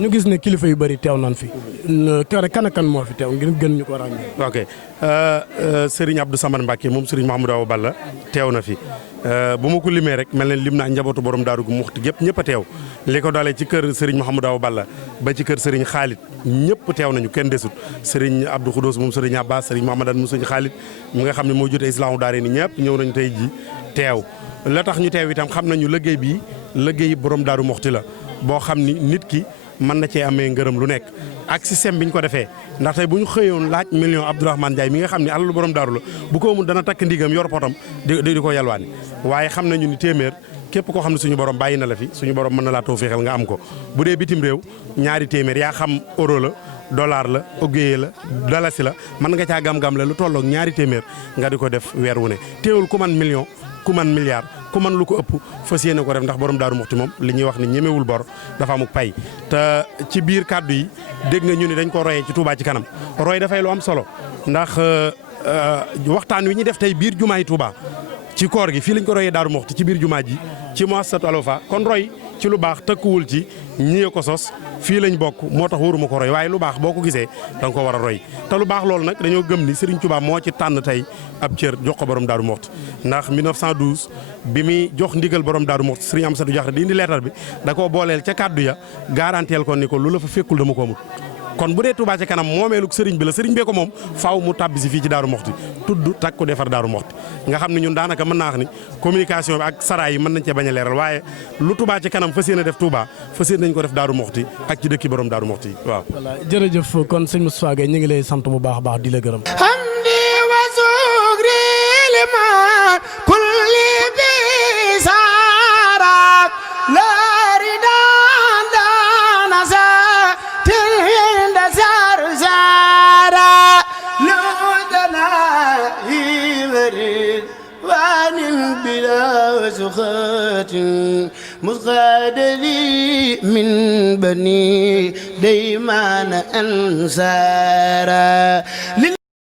ñu gis ne kilifa yu bëri teew nañ fi kan ak kan moo fi teew ngir gën ñu ko ràññee. ok Serigne Abdou Samad Mbacke moom Serigne Mouhamadou Awa Balla teew na fi bu ma ko limee rek mel na lim naa njabootu borom Daaru gu Muxti gépp ñëpp a teew li ko dalee ci kër Serigne Mouhamadou Awa Balla ba ci kër Serigne Khalid ñëpp teew nañu kenn desut Serigne Abdou Khoudoss moom Serigne Abbas Serigne Mouhamadan moom Serigne Khalid mu nga xam ne moo jotee Islaamu Daara ni ñëpp ñëw nañu tey ji teew la tax ñu teew itam xam nañu liggéey bi liggéey borom Daaru Muxti la boo xam ni nit ki mën na cee amee ngërëm lu nekk ak système bi ñu ko defee ndax tey bu ñu xëyoon laaj million Abdourahmane Ndiaye mi nga xam ne alalu borom daaru la bu ko amul dana takk ndigam yor potam di ko yalwaani waaye xam nañu ni téeméer képp koo xam ne suñu borom bàyyi na la fi suñu borom mën na laa tawfeexal nga am ko bu dee bitim réew ñaari téeméer yaa xam euro la dollar la ogéye la dalasi la mën nga caa gam-gam la lu tolloog ñaari téeméer nga di ko def weer wu ne teewul ku man million ku man milliard ku man lu ko ëpp fas yéene ko def ndax borom Daaru Muxti moom li ñuy wax ni ñemewul bor dafa amuk pay te ci biir kàddu yi dégg nga ñu ni dañ ko royee ci Touba ci kanam roy dafay lu am solo ndax waxtaan wi ñu def tey biir jumaay Touba ci koor gi fii lañ ko royee Daaru Muxti ci biir jumaa ji ci muassasatu Al Wafa kon roy ci lu baax tëkkuwul ci ñi ko sos fii lañ bokk moo tax waruma ko roy waaye lu baax boo ko gisee da nga ko war a roy te lu baax loolu nag dañoo gëm ni Serigne Touba moo ci tànn tey ab cër jox ko borom Daaru Muxti ndax 1912 bi muy jox ndigal borom Daaru Muxti Serigne Amsatou Diakhate di indi leetar bi da koo booleel ca kàddu ya garanteel ko ni ko lu la fa fekkul dama ko amul kon bu dee Touba ca kanam moomeelug Serigne bi la Serigne bee ko moom faaw mu tàbbisi fii ci Daaru Muxti tudd takku defar Daaru Muxti nga xam ne ñun daanaka mën naa wax ni communication bi ak saraay yi mën nañ cee bañ a leeral waaye lu Touba ca kanam fas yéene def Touba fas yéene nañ ko def Daaru Muxti ak ci dëkki borom Daaru Muxti yi waaw. voilà jërëjëf kon sëñ Moustapha Gueye ñu ngi lay sant bu baax a baax di la gërëm. مسغاد لي من بني ديمان أنصارا